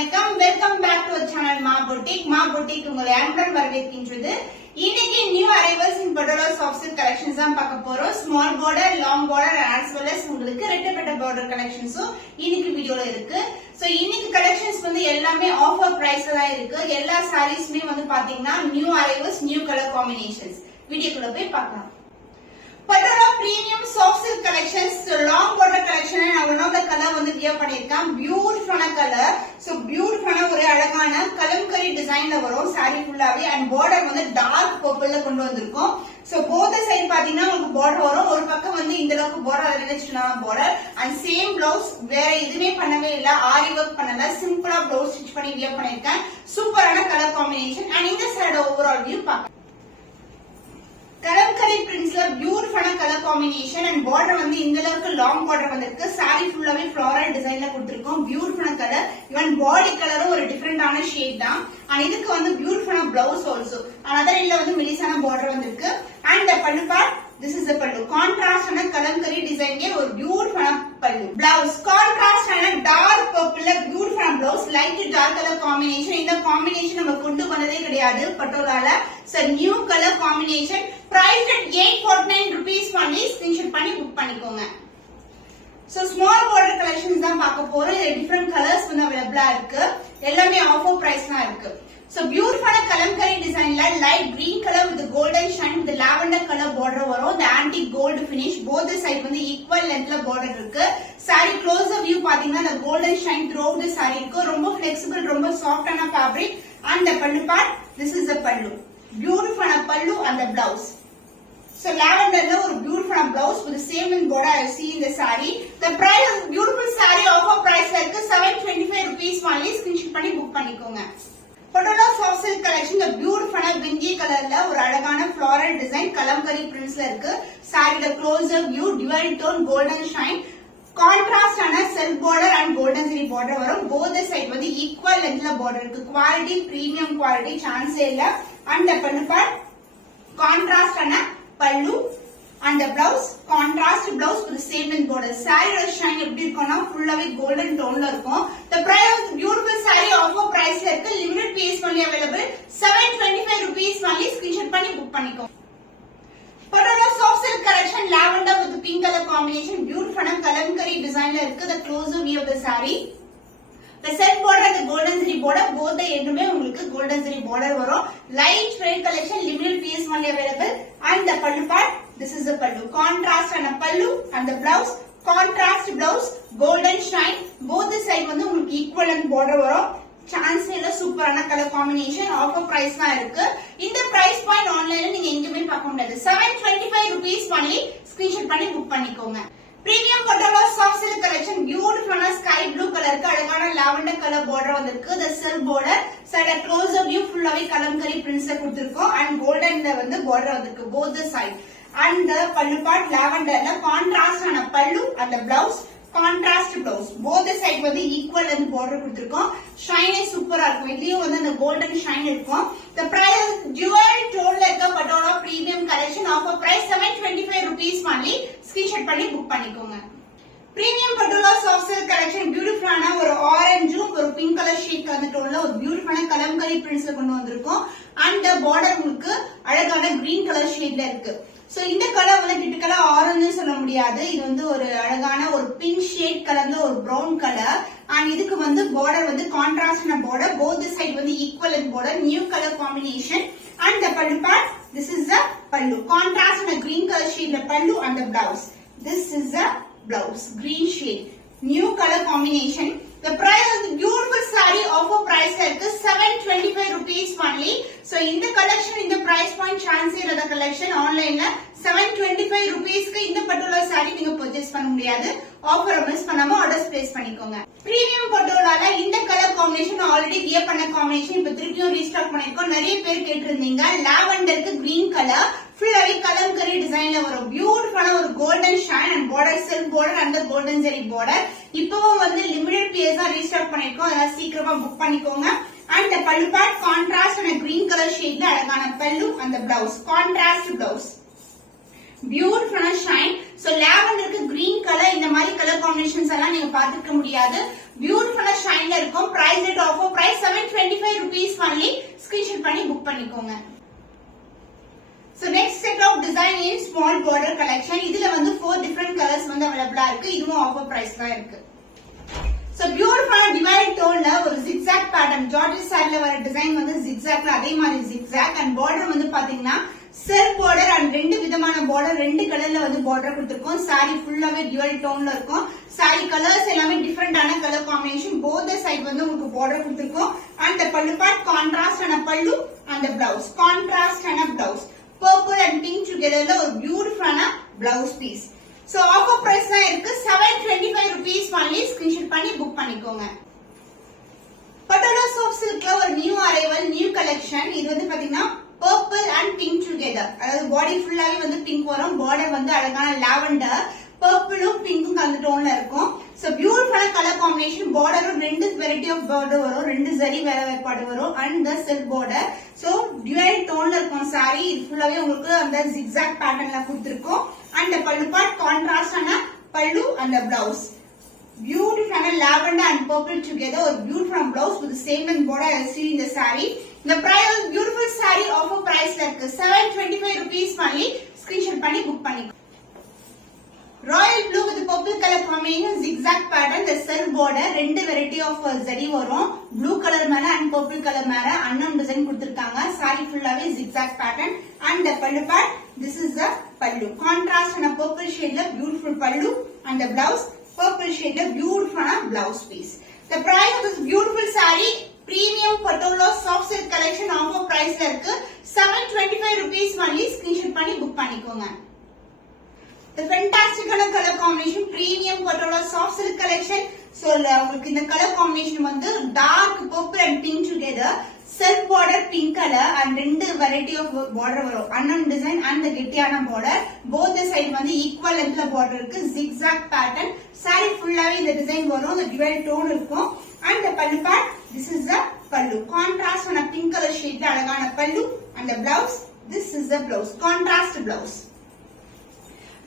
வணக்கம், welcome back to channel மா boutique. மா பொட்டிக் உங்களை அன்புடன் வரவேற்கின்றது. இன்னைக்கு நியூ அரைவல்ஸ் இன் பட்டோலா சாஃப்ட் சில்க் கலெக்ஷன்ஸ் தான் பார்க்க போறோம். Small border, long border as well as உங்களுக்கு ரெட்டப்பட்ட பார்டர் கலெக்ஷன்ஸும் இன்னைக்கு வீடியோல இருக்கு. சோ இன்னைக்கு கலெக்ஷன்ஸ் வந்து எல்லாமே ஆஃபர் பிரைஸ்ல தான் இருக்கு. எல்லா சாரீஸ்மே வந்து பாத்தீங்கன்னா new arrivals, new colour combinations. வீடியோக்குள்ள போய் பார்க்கலாம். Patola premium soft silk collections, long border collection. நான் ஒன் ஆஃப் த கலர் வந்து வியர் பண்ணிருக்கேன். பியூட்டிஃபுல்லான கலர். சோ பியூட்டிஃபுல்லான ஒரு அழகான கலம்கரி டிசைன்ல வரும் சாரி ஃபுல்லாவே. அண்ட் பார்டர் வந்து டார்க் பர்பிள்ல கொண்டு வந்திருக்கோம். சோ போத் சைடு பாத்தீங்கன்னா உங்களுக்கு பார்டர் வரும். ஒரு பக்கம் வந்து இந்த அளவுக்கு பார்டர், ரிலேஷனா பார்டர். அண்ட் சேம் பிளவுஸ், வேற எதுவுமே பண்ணவே இல்ல, ஆரி ஒர்க் பண்ணல, சிம்பிளா பிளவுஸ் ஸ்டிச் பண்ணி வியர் பண்ணிருக்கேன். சூப்பரான கலர் காம்பினேஷன். அண்ட் இந்த சைடு ஓவரால் வியூ பார்க்கலாம். கலம்கரி பிரிண்ட்ஸ்ல பியூட்டிஃபுல்லான கலர் காம்பினேஷன். அண்ட் பார்டர் வந்து இந்த அளவுக்கு லாங் பார்டர் வந்திருக்கு. சாரி ஃபுல்லாவே ஃப்ளோரல் டிசைன்ல கொடுத்திருக்கோம். பியூட்டிஃபுல்லான கலர். ஈவன் பாடி கலரும் ஒரு டிஃபரெண்டான ஷேட் தான். அண்ட் இதுக்கு வந்து பியூட்டிஃபுல்லான பிளவுஸ் ஆல்சோ. அதர் இதுல வந்து மெலிசான பார்டர் வந்திருக்கு. And pallu part, this is the pallu. Contrast and kalamkari design ke or beautiful pallu. Blouse contrast and dark purple beautiful blouse, light to dark color combination. இந்த combination நம்ம கொண்டு வந்ததே கிடையாது பட்டோலால. So new color combination, price at 849 rupees only. Screenshot பண்ணி book பண்ணிக்கோங்க. So small border collections தான் பார்க்க போறோம். different colors வந்து available இருக்கு. எல்லாமே offer price தான் இருக்கு. So beautiful kalamkari design la light green color with the golden shine with the lavender color border varum. The antique gold finish, both the side வந்து equal length la border இருக்கு. Saree closer view பாத்தீங்கன்னா the golden shine throughout the saree இருக்கு. ரொம்ப flexible, ரொம்ப soft ஆன fabric. And the pallu part, this is the pallu. Beautiful pallu and the blouse. So lavender la ஒரு beautiful blouse with the same in border I see in the saree. The price of beautiful saree offer price la இருக்கு 725 rupees only. Screenshot பண்ணி book பண்ணிக்கோங்க. Patola soft silk collection பியூட்டிஃபுல்லான பிங்கி கலர்ல ஒரு அழகான floral design kalamkari பிரிண்ட்ஸ்ல இருக்கு. சாரியோட closer view, dual tone golden shine, contrast ஆன self border and golden zari border வரும். போத் சைடு வந்து ஈக்குவல் லென்த்ல பார்டர் இருக்கு. குவாலிட்டி பிரீமியம் குவாலிட்டி, சான்ஸே இல்ல. அண்ட் பல்லு பார்ட், கான்ட்ராஸ்ட் ஆன pallu. And the blouse, contrast blouse with the same in border. Saree shine எப்படி இருக்கும்னா ஃபுல்லாவே golden tone ல இருக்கும். The price of the beautiful saree offer price ல இருக்கு. Limited piece only available. 725 rupees only. Screenshot பண்ணி book பண்ணிக்கோ. Patola soft silk collection lavender with pink color combination. Beautiful kalamkari design ல இருக்கு. The closer view of the saree. The self border and the golden zari border, both the endுமே உங்களுக்கு golden zari border வரும். Light red collection, limited piece only available. And the pallu part, this is the pallu. Contrast and a pallu and the blouse, contrast blouse, golden shine. Both the side வந்து உங்களுக்கு equal and border வரும். Chance இல்ல, சூப்பரான colour combination. Offer price தான் இருக்கு. இந்த price point ஆன்லைன்ல நீங்க எங்கேயுமே பார்க்க முடியாது. 725 rupees only. ஸ்கிரீன்ஷாட் பண்ணி புக் பண்ணிக்கோங்க. Premium patola soft silk collection பியூட்டிஃபுல்லான ஸ்கை ப்ளூ கலருக்கு அழகான லாவெண்டர் கலர் பார்டர் வந்திருக்கு. the silk border side closer view ஃபுல்லாவே கலம்கரி பிரிண்ட்ஸ்ல கொடுத்திருக்கோம். அண்ட் கோல்டன்ல வந்து பார்டர் வந்திருக்கு both the side. And the pallu part lavenderல கான்ட்ராஸ்ட் ஆன pallu and the blouse, contrast blouse. both the side வந்து equal and border கொடுத்திருக்கோம். ஷைனே சூப்பரா இருக்கும். இதுலயும் வந்து அந்த கோல்டன் ஷைன் இருக்கும். The price dual tone ல இருக்க patola premium collection offer price 725 rupees only. Screenshot பண்ணி புக் பண்ணிக்கோங்க. Premium patola soft silk collection பியூட்டிஃபுல்லான ஒரு ஆரஞ்சும் ஒரு பிங்க் கலர் ஷேட் கலந்த டோன்ல ஒரு பியூட்டிஃபுல்லான கலம்கரி பிரிண்ட்ஸ்ல கொண்டு வந்திருக்கோம். அண்ட் பார்டர் உங்களுக்கு அழகான கிரீன் கலர் ஷேட்ல இருக்கு. சோ இந்த கலர் வந்து டிபிக்கலா ஆரஞ்சு சொல்ல முடியாது. இது வந்து ஒரு அழகான ஒரு பிங்க் ஷேட் கலந்த ஒரு பிரவுன் கலர். அண்ட் இதுக்கு வந்து பார்டர் வந்து கான்ட்ராஸ்டான பார்டர். போத் சைடு வந்து equal and border. New colour combination. And the pallu part, this is the pallu. Contrast and a green color shade the pallu and the blouse. This is the blouse, green shade. New color combination. The price of the beautiful saree offer price இருக்கு 725 rupees only. So இந்த collection இந்த price point chance இல்ல. Collection ஆன்லைன்ல 725 rupeesக்கு இந்த patola saree நீங்க purchase பண்ண முடியாது. Offer miss பண்ணாம ஆர்டர்ஸ் பிளேஸ் பண்ணிக்கோங்க. பிரீமியம் பட்டோலால இந்த கலர் காம்பினேஷன் ஆல்ரெடி வியர் பண்ண காம்பினேஷன் இப்ப திருப்பியும் ரீஸ்டாக் பண்ணிருக்கோம். நிறைய பேர் கேட்டிருந்தீங்க. லாவெண்டருக்கு கிரீன் கலர் ஃபுல்லாவே கலம்கரி டிசைன்ல வரும். பியூட்டிஃபுல்லான ஒரு golden shine and border, self border and golden zari border. இப்பவும் வந்து லிமிடெட் பீஸ் தான் ரீஸ்டாக் பண்ணிருக்கோம். அதனால சீக்கிரமா புக் பண்ணிக்கோங்க. And the pallu part, contrast and a green color shade ல அழகான pallu and the blouse, contrast blouse. Beautiful shine. So லாவெண்டருக்கு கிரீன் கலர் இந்த மாதிரி கலர் காம்பினேஷன்ஸ் எல்லாம் நீங்க பாத்துக்க முடியாது. பியூட்டிஃபுல்லா ஷைன்ல இருக்கும். Price rate offer price 725 rupees only. Screenshot பண்ணி புக் பண்ணிக்கோங்க. So next set of design is small border collection. இதுல வந்து 4 different colors வந்து அவைலபிளா இருக்கு. இதுவும் ஆஃபர் பிரைஸ் தான் இருக்கு. So beautiful divided tone ல ஒரு zigzag pattern Georgette saree ல வர டிசைன் வந்து zigzag ல அதே மாதிரி zigzag and border வந்து பாத்தீங்கன்னா செல்ஃப் border and ரெண்டு விதமான border ரெண்டு கலர்ல வந்து border கொடுத்திருக்கோம். saree ஃபுல்லாவே dual tone ல இருக்கும். saree colors எல்லாமே டிஃபரண்டான colour combination. both the side வந்து உங்களுக்கு border கொடுத்திருக்கோம். and the pallu part contrast and pallu and the blouse contrast and a blouse purple and pink together ல ஒரு பியூட்டிஃபுல்லான blouse piece. So offer price தான் இருக்கு 725 rupees only. ஸ்கிரீன்ஷாட் பண்ணி book பண்ணிக்கோங்க. பட்டோலா சாஃப்ட் சில்க்ல ஒரு நியூ அரைவல் நியூ கலெக்ஷன். இது வந்து பாத்தீங்கன்னா purple and pink together. அதாவது பாடி ஃபுல்லாவே வந்து பிங்க் வரும். பார்டர் வந்து அழகான லாவெண்டர் பர்பிளும் பிங்க்கும் கலந்த டோன்ல இருக்கும். சோ பியூட்டிஃபுல்லான கலர் காம்பினேஷன். பார்டரும் ரெண்டு வெரைட்டி ஆஃப் பார்டர் வரும். ரெண்டு சரி வேற வேறுபாடு வரும். And the self border. So dual டோன்ல இருக்கும் saree. இது ஃபுல்லாவே உங்களுக்கு அந்த zigzag பேட்டர்ன்ல கொடுத்திருக்கோம். And the pallu part contrast and a pallu and the blouse. Beautiful and lavender and purple together. A beautiful blouse with the same and border as seen in the saree. The price of beautiful saree offer price like 725 rupees only. Screenshot பண்ணி book பண்ணிக்கோங்க. Royal blue with purple color combination zigzag pattern. The self border ரெண்டு variety of zari வரும். Blue color மேல and purple color மேல unknown design கொடுத்திருக்காங்க. saree ஃபுல்லாவே zigzag pattern and the pallu part. This is the pallu. Contrast and a purple shade la beautiful pallu and the blouse purple shade la beautiful blouse piece. The price of this beautiful saree premium patola soft silk collection offer price la irukku 725 rupees only. Screenshot பண்ணி book பண்ணிக்கோங்க. The fantastic color combination premium patola soft silk collection. So உங்களுக்கு இந்த color combination வந்து dark purple and pink together. Self border pink color and ரெண்டு variety of border வரும். unknown design and the கெட்டியான border. both the side வந்து equal length border இருக்கு. zigzag pattern. saree ஃபுல்லாவே இந்த டிசைன் வரும். the dual tone இருக்கும். and the pallu part. this is the pallu. contrast on a pink color shade அழகான pallu and the blouse. this is the blouse. contrast blouse.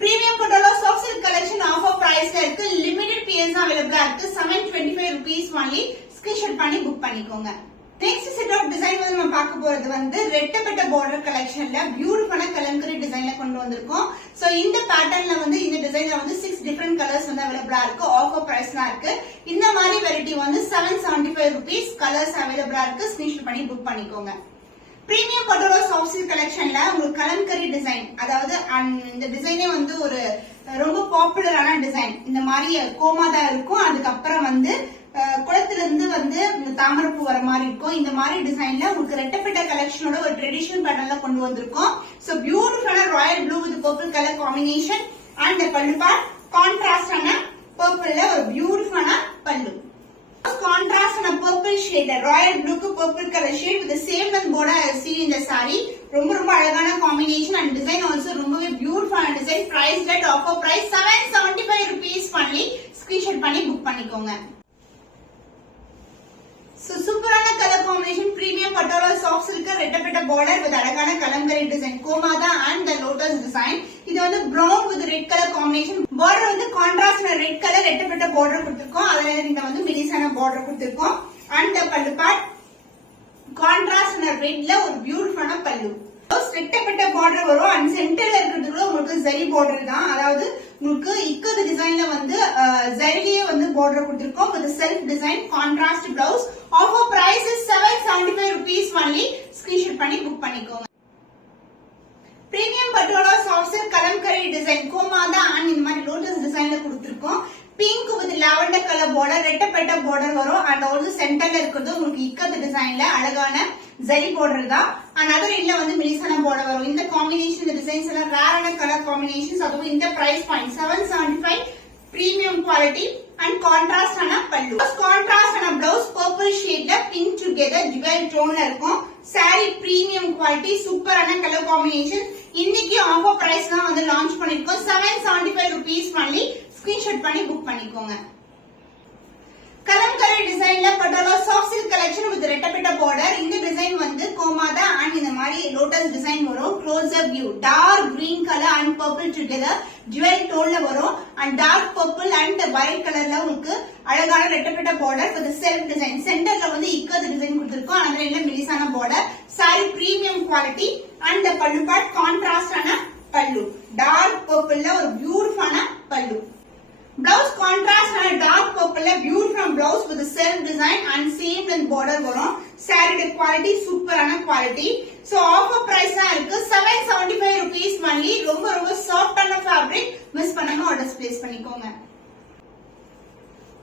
Premium Patola soft silk collection offer price ல இருக்கு. limited pairs available இருக்கு. 725 rupees only. screenshot பண்ணி book பண்ணிக்கோங்க. Next set of design வந்து நம்ம பார்க்க போறது வந்து ரெட்டப்பட்ட border collectionல பியூட்டிஃபுல்லான கலம்கரி டிசைன்ல கொண்டு வந்திருக்கோம். சோ இந்த பேட்டர்ன்ல வந்து இந்த டிசைன்ல வந்து 6 different colors வந்து அவைலபிளா இருக்கு. ஆஃபர் பிரைஸ்லாம் இருக்கு. இந்த மாதிரி வெரைட்டி வந்து 775 rupees கலர்ஸ் அவைலபிளா இருக்கு. ஸ்கிரீன்ஷாட் பண்ணி புக் பண்ணிக்கோங்க. பிரீமியம் பட்டோலா சாஃப்ட் சில்க் கலெக்ஷன்ல உங்களுக்கு கலம்கரி டிசைன், அதாவது இந்த டிசைனே வந்து ஒரு ரொம்ப பாப்புலரான டிசைன். இந்த மாதிரி கோமாதா இருக்கும். அதுக்கப்புறம் வந்து குளத்துல இருந்து வந்து தாமரைப்பூ வர மாதிரி இருக்கும். இந்த மாதிரி டிசைன்ல உங்களுக்கு ரெட்டப்பட்ட கலெக்ஷனோட ஒரு ட்ரெடிஷனல் பேட்டர்ன்ல கொண்டு வந்திருக்கோம். சோ பியூட்டிஃபுல்லான Royal blue with purple colour combination and the pallu part contrast ஆன பர்பிள்ல ஒரு பியூட்டிஃபுல்லான பல்லு. Contrast and a purple shade, a royal blue to purple color shade with the same length border as seen in the saree. ரொம்ப அழகான combination and design also ரொம்பவே beautiful design. Price rate offer price 775 rupees only. Screenshot பண்ணி book பண்ணிக்கோங்க. So சூப்பரான colour combination premium patola soft silk ரெட்டப்பட்ட border with அழகான Kalamkari design கோமாதா and the lotus design. இது வந்து brown with red color combination. border வந்து கான்ட்ராஸ்ட் ரெட் கலர் ரெட்டப்பட்ட border கொடுத்திருக்கோம். அதுல இந்த வந்து மெலிசான border கொடுத்திருக்கோம். and the pallu part கான்ட்ராஸ்ட் ரெட்ல ஒரு பியூட்டிஃபுல்லான பல்லு. ரெட்டப்பட்ட border வரும். and சென்டர்ல இருக்கிறதுல உங்களுக்கு ஜரி border தான். அதாவது உங்களுக்கு இக்கது டிசைன்ல வந்து ஜரியே வந்து border கொடுத்திருக்கோம். with self design contrast blouse. offer price is 775 rupees only. screenshot பண்ணி book பண்ணிக்கோங்க. Premium patola soft silk kalamkari design கோமாதா and இந்த மாதிரி லோட்டஸ் டிசைன்ல கொடுத்திருக்கோம். Pink with lavender colour border ரெட்டப்பட்ட border வரும். and also சென்டர்ல இருக்கிறது உங்களுக்கு இக்கது டிசைன்ல அழகான ஜரி border தான். and other end வந்து மெலிசான border வரும். இந்த காம்பினேஷன் இந்த டிசைன்ஸ் எல்லாம் ரேரான கலர் காம்பினேஷன்ஸ். அதுவும் இந்த price point 775 premium quality and contrast ஆன பல்லு. contrast ஆன blouse purple shade ல pink together dual tone ல இருக்கும். saree premium quality சூப்பரான கலர் காம்பினேஷன். இன்னைக்கு ஆஃபர் பிரைஸ் தான் வந்து லான்ச் பண்ணிருக்கோம். 775 rupees only. screenshot பண்ணி புக் பண்ணிக்கோங்க. கலம்கரி டிசைன்ல Patola soft silk collection with ரெட்டப்பட்ட border. இந்த டிசைன் வந்து கோமாதா and இந்த மாதிரி லோட்டஸ் டிசைன் வரும். Close up view dark green colour and purple together jewel டோன்ல வரும் and dark purple and white கலர்ல உங்களுக்கு அழகான ரெட்டப்பட்ட பார்டர் வித் செல்ஃப் டிசைன். சென்டர்ல வந்து இக்கத் டிசைன் கொடுத்திருக்கோம். அதனால இல்ல மெலிசான border. Sari premium quality and pallu part கான்ட்ராஸ்டான பல்லு. டார்க் பர்பிள்ல ஒரு பியூட்டிஃபுல்லான பல்லு. Blouse contrast and dark purple beautiful blouse with self design and same length border வரும். Saree quality super ஆன quality. So offer price இருக்கு 775 rupees only. ரொம்ப ரொம்ப soft ஆன fabric. மிஸ் பண்ணாம orders place பண்ணிக்கோங்க.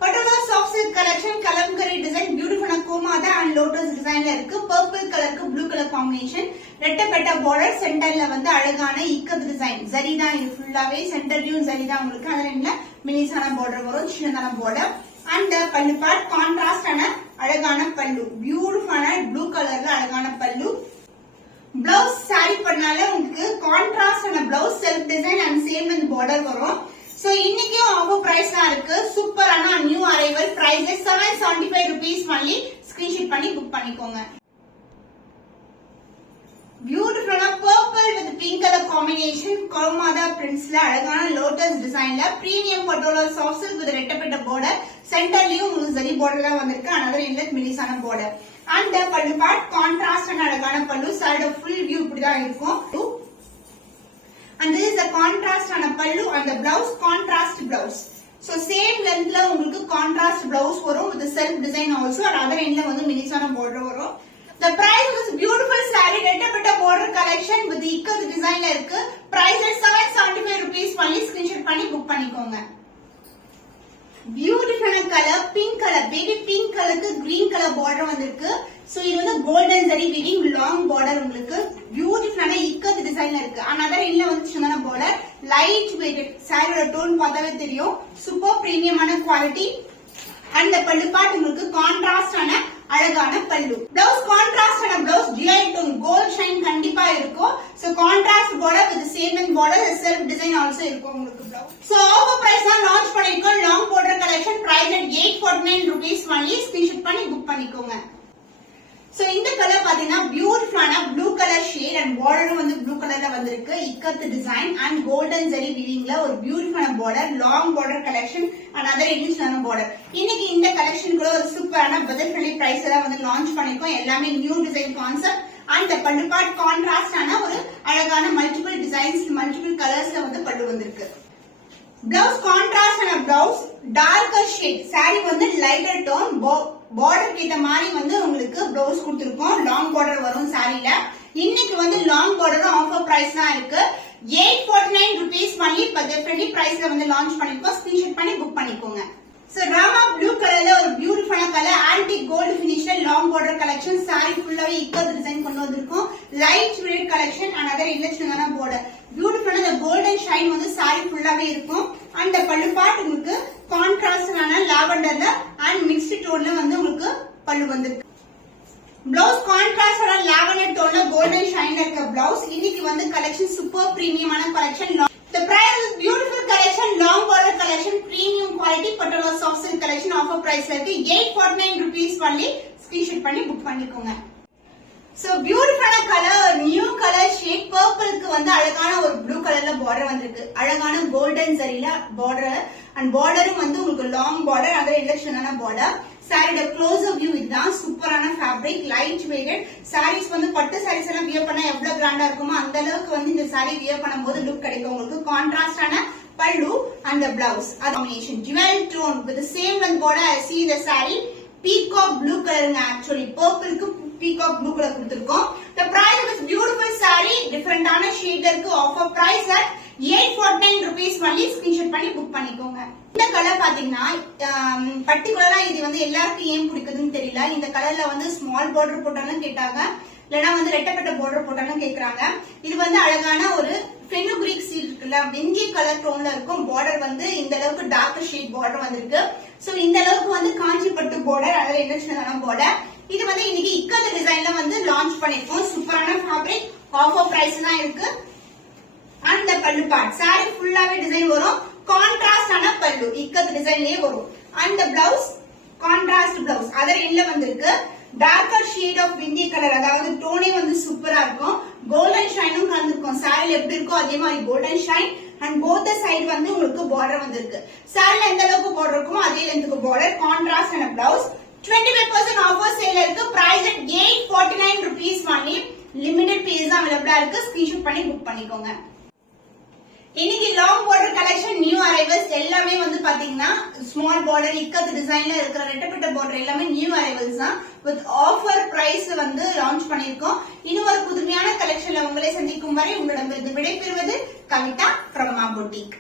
Patala soft silk collection kalamkari design beautiful komada and lotus design la irukku. Purple color ku blue color combination. ரெட்டப்பட்ட border centerல வந்து அழகான ikat design. zari தான் இது ஃபுல்லாவே சென்டர்லயும் zari தான் உங்களுக்கு. அதனால என்ன மினிசான border வரும், சின்னதான border. And பல்லு part contrast ஆன அழகான பல்லு. பியூட்டிஃபுல் ஆன ப்ளூ கலர்ல அழகான பல்லு. Blouse saree பண்ணால உங்களுக்கு contrast ஆன blouse self design and same with border வரும். So இன்னைக்கு ஆஃபர் பிரைஸ் தான் இருக்கு. சூப்பரான new arrival. Price 775 rupees only. Screenshot பண்ணி புக் பண்ணிக்கோங்க. பியூட்டிஃபுல்லான purple with pink colour combination கோமாதா பிரிண்ட்ஸ்ல அழகான லோட்டஸ் டிசைன்ல premium patola soft silk with ரெட்டப்பட்ட border. சென்டர்லயும் உங்களுக்கு ஜரி border தான் வந்திருக்கு. another inlet மெலிசான border. and pallu part contrast ஆன அழகான பல்லு. சைடு ஃபுல் வியூ இப்படி தான் இருக்கும். And this is a contrast on a pallu and the blouse contrast blouse. So same length la உங்களுக்கு contrast blouse வரும் with the self design also and other end la வந்து மினிசான border வரும். The price of this beautiful saree ரெட்டப்பட்ட border collection with the ikat design ல இருக்கு. Price is 775 rupees only. screenshot பண்ணி book பண்ணிக்கோங்க. Beautiful color pink color baby pink color க்கு green color border வந்திருக்கு. So இது வந்து golden zari weaving long border உங்களுக்கு பியூட்டிஃபுல்லான இக்கத் டிசைன்ல இருக்கு. another இல்ல வந்து சின்னதான border light weighted சாரியோட டோன் பார்த்தாவே தெரியும். சூப்பர் பிரீமியமான குவாலிட்டி. and பல்லு பார்ட் உங்களுக்கு கான்ட்ராஸ்ட் ஆன அழகான பல்லு. blouse கான்ட்ராஸ்ட் ஆன blouse GI tone gold shine கண்டிப்பா இருக்கும். so contrast border with the same length border self design also இருக்கும் உங்களுக்கு blouse. so offer price தான் லான்ச் பண்ணிருக்கோம். long border collection price at 849 rupees only. screenshot பண்ணி book பண்ணிக்கோங்க. So இந்த colour பாத்தீங்கன்னா பியூட்டிஃபுல்லான ப்ளூ கலர் ஷேட் அண்ட் பார்டரும் வந்து ப்ளூ கலர்ல வந்திருக்கு. Ikat design and golden zari வீவிங்ல ஒரு பியூட்டிஃபுல்லான border long border collection and other இங்கிலீஷ்லான பார்டர். இன்னைக்கு இந்த கலெக்ஷன் கூட ஒரு சூப்பரான பட்ஜெட் ஃப்ரெண்ட்லி பிரைஸ் எல்லாம் வந்து லான்ச் பண்ணிருக்கோம். எல்லாமே new design concept and pallu part contrast ஆன ஒரு அழகான மல்டிபிள் டிசைன்ஸ் மல்டிபிள் கலர்ஸ்ல வந்து பல்லு வந்திருக்கு. Blouse contrast and a blouse darker shade. saree வந்து lighter tone border கேட்ட மாதிரி வந்து உங்களுக்கு blouse கொடுத்திருக்கோம். long border வரும் சாரில. இன்னைக்கு வந்து long border ஆஃபர் பிரைஸ் தான் இருக்கு. 849 rupees only. பட்ஜெட் ஃப்ரெண்ட்லி பிரைஸ்ல வந்து லான்ச் பண்ணிருக்கோம். ஸ்கிரீன்ஷாட் பண்ணி புக் பண்ணிக்கோங்க. So ராமா ப்ளூ கலர்ல ஒரு பியூட்டிஃபுல்லான கலர் ஆன்டிக் கோல்ட் ஃபினிஷ்ல லாங் border கலெக்ஷன். saree ஃபுல்லாவே இக்கத் டிசைன் கொண்டு வந்திருக்கோம். Light weight collection and other இல்லட்சனான border. பியூட்டிஃபுல்லான the golden shine வந்து saree ஃபுல்லாவே இருக்கும். and பல்லு பார்ட் உங்களுக்கு கான்ட்ராஸ்டான லாவெண்டர்ல and mixed டோன்ல வந்து உங்களுக்கு பல்லு வந்திருக்கு. blouse கான்ட்ராஸ்டான லாவெண்டர் டோன்ல golden shine இருக்க blouse. இன்னைக்கு வந்து கலெக்ஷன் சூப்பர் பிரீமியமான collection. The price is beautiful collection, long border collection, premium quality, patala soft silk collection offer price la irukku 849 rupees only. screenshot பண்ணி book பண்ணிக்கோங்க. So beautiful color, new color shade purple க்கு வந்து அழகான ஒரு blue colorல border வந்திருக்கு. அழகான golden zariல border and borderம் வந்து உங்களுக்கு long border அதர் எலக்ஷனான border. சாரியோட க்ளோஸ் வியூ இதுதான். சூப்பரான ஃபேப்ரிக் லைட் வெயிட்டட். சாரீஸ் வந்து பட்டு சாரீஸ் எல்லாம் வியர் பண்ணா எவ்வளவு கிராண்டா இருக்குமோ அந்த அளவுக்கு வந்து இந்த சாரி வியர் பண்ணும்போது லுக் கிடைக்கும் உங்களுக்கு. கான்ட்ராஸ்டான பல்லு and the blouse combination jewel tone with the same length border. I see the saree peacock blue color actually purple க்கு peacock blue color கொடுத்திருக்கோம். The price of this beautiful saree different ஆன ஷேட்ல இருக்கு. offer price at 849 rupees only. screenshot பண்ணி book பண்ணிக்கோங்க. இந்த colour பாத்தீங்கன்னா பர்టిక్యులரா இது வந்து எல்லாருக்கும் ஏன் பிடிக்குதுன்னு தெரியல. இந்த கலர்ல வந்து ஸ்மால் பார்டர் போட்டாலும் கேட்டாங்க, இல்லனா வந்து ரெட்டப்பட்ட பார்டர் போட்டாலும் கேக்குறாங்க. இது வந்து அழகான ஒரு ஃபெனுக்ரீக் சீட் இருக்குல்ல வெங்கி கலர் டோன்ல இருக்கும். பார்டர் வந்து இந்த அளவுக்கு டார்க் ஷேட் பார்டர் வந்திருக்கு. சோ இந்த அளவுக்கு வந்து காஞ்சி பட்டு பார்டர் அதல இன்டர்நேஷனலான பார்டர். இது வந்து இன்னைக்கு இக்கத் டிசைன்ல வந்து லான்ச் பண்ணிருக்கோம். சூப்பரான ஃபேப்ரிக் ஆஃபர் பிரைஸ் தான் இருக்கு. அந்த பல்லு பார்ட் saree ஃபுல்லாவே டிசைன் வரும். கான்ட்ராஸ்ட் ஆன பல்லு இக்கத் டிசைன்லயே வரும். அந்த பிளவுஸ் கான்ட்ராஸ்ட் பிளவுஸ் அதர் எண்ட்ல வந்திருக்கு. டார்க்கர் ஷேட் ஆஃப் விந்தி கலர் அதாவது டோனே வந்து சூப்பரா இருக்கும். கோல்டன் ஷைனும் கலந்துருக்கும். சாரில எப்படி இருக்கோ அதே மாதிரி golden shine and both side வந்து உங்களுக்கு பார்டர் வந்திருக்கு. சாரில எந்த அளவுக்கு பார்டர் இருக்குமோ அதே லென்த்துக்கு border, contrast and blouse. 25% offer sale இருக்கு. Price at 849 rupees only. Limited piece தான் அவைலபிளா இருக்கு. ஸ்கிரீன்ஷாட் பண்ணி புக் பண்ணிக்கோங்க. இன்னைக்கு long border collection new arrivals எல்லாமே வந்து பாத்தீங்கன்னா ஸ்மால் பார்டர் இக்கத்து டிசைன்ல இருக்கிற ரெட்டப்பட்ட பார்டர் எல்லாமே நியூ அரைவல்ஸ் தான். வித் ஆஃபர் பிரைஸ் வந்து லான்ச் பண்ணிருக்கோம். இன்னும் ஒரு புதுமையான கலெக்ஷன்ல உங்களை சந்திக்கும் வரை உங்களிடம் விடைபெறுவது கவிதா from Ma Boutique.